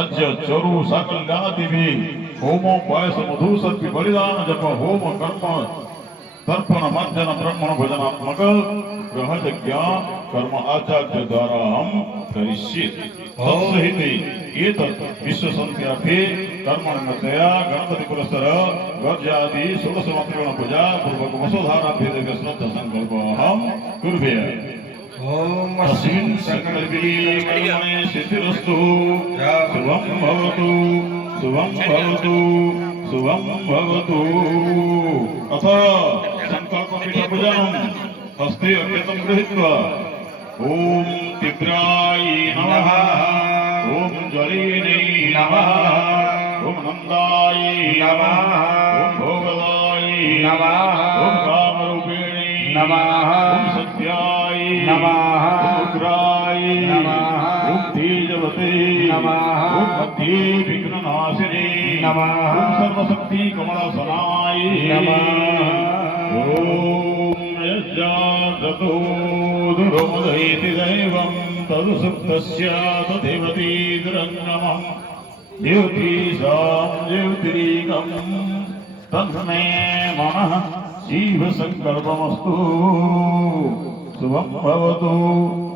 अज्य चरु साकल्यादिभिः होमो पायस मधु सर्पि बलिदान जप होम कर्म तर्पण मर्जन ब्रह्मण भजनात्मक ग्रह यज्ञ कर्म आचार्य द्वारा हम करिष्ये तत्सहित एतत् विश्व संध्यार्थे कर्मण्यतया गणपति पुरस्सर गर्जादि षोडश मंत्रण पूजा पूर्वक वसुधारा भेद श्रद्धा संकल्प हम कुर्वे ओम अस्मिन् सकलविधि कर्मणे सिद्धिरस्तु शुभं भवतु शुभं भवतु शुभं भवतु अथ संकल्पपीठपूजनं हस्ते अर्पितं गृहीत्वा ओम तीव्राय नमः ओम ज्वलिने नमः ओम नन्दाय नमः ओम भोगदाय नमः ओम कामरूपिणे नमः ओम सत्याय नमः ओम उग्राय नमः ओम तेजवते नमः ओम मध्ये विघ्ननाशिने नमः ओम सर्वशक्ति कमलासनाय नमः ओम यज्जातो दुरोदयति दैवं तदुसुप्तस्य तदेवती दुरङ्गमः देवतीशां देवतीरीकं तन्मे मनः शिवसङ्कल्पमस्तु शुभं भवतु।